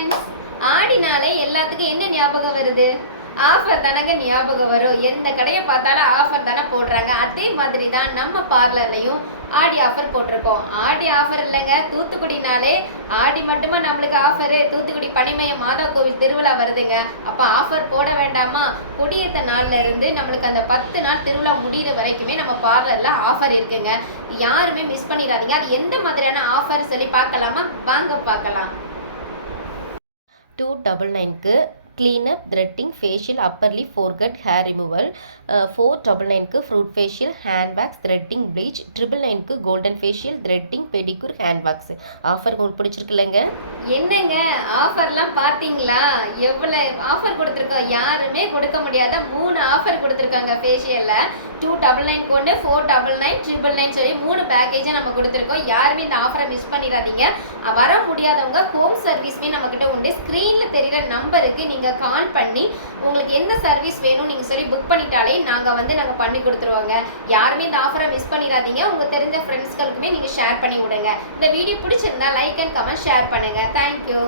Friends, ஆடினாலே எல்லாத்துக்கும் என்ன ஞாபகம் வருது? ஆஃபர் தானங்க ஞாபகம் வரும். எந்த கடையை பார்த்தாலும் ஆஃபர் தானே போடுறாங்க. அதே மாதிரி தான் நம்ம பார்லர்லையும் ஆடி ஆஃபர் போட்டிருக்கோம். ஆடி ஆஃபர் இல்லைங்க, தூத்துக்குடினாலே ஆடி மட்டுமா நம்மளுக்கு ஆஃபரு? தூத்துக்குடி பனிமயம் மாதா கோவில் திருவிழா வருதுங்க. அப்போ ஆஃபர் போட வேண்டாமா? கொடியேற்ற நாள்ல இருந்து நம்மளுக்கு அந்த 10 நாள் திருவிழா முடிகிற வரைக்குமே நம்ம பார்லர்ல ஆஃபர் இருக்குங்க. யாருமே மிஸ் பண்ணிடாதீங்க. அது எந்த மாதிரியான ஆஃபர் சொல்லி பார்க்கலாமா? வாங்க பார்க்கலாம். 299க்கு cleanup, threading, facial, upper lip, foregut, hair removal. 499க்கு fruit facial, hand wax, threading, bleach. 999க்கு golden facial, threading, pedicure, hand wax. Offer உங்களுக்கு பிடிச்சிருக்குல்லங்க? என்னங்க ஆஃபர்லாம் பார்த்தீங்களா? எவ்வளோ ஆஃபர் கொடுத்துருக்கோம். யாருமே கொடுக்க முடியாத 3 ஆஃபர் கொடுத்துருக்காங்க ஃபேஷியலில். 299 ஒன்று, 499, 999 சொல்லி 3 பேக்கேஜை நம்ம கொடுத்துருக்கோம். யாருமே இந்த ஆஃபரை மிஸ் பண்ணிடாதீங்க. வர முடியாதவங்க ஹோம் சர்வீஸ்மே நம்மக்கிட்ட உண்டு. ஸ்க்ரீனில் தெரிகிற நம்பருக்கு நீங்கள் கால் பண்ணி உங்களுக்கு என்ன சர்வீஸ் வேணும் நீங்கள் சொல்லி புக் பண்ணிட்டாலே நாங்கள் பண்ணி கொடுத்துருவோங்க. யாருமே இந்த ஆஃபரை மிஸ் பண்ணிடாதீங்க. உங்கள் தெரிஞ்ச ஃப்ரெண்ட்ஸ்களுக்குமே நீங்கள் ஷேர் பண்ணி விடுங்க. இந்த வீடியோ பிடிச்சிருந்தா லைக் அண்ட் கமெண்ட் ஷேர் பண்ணுங்கள். தேங்க்யூ.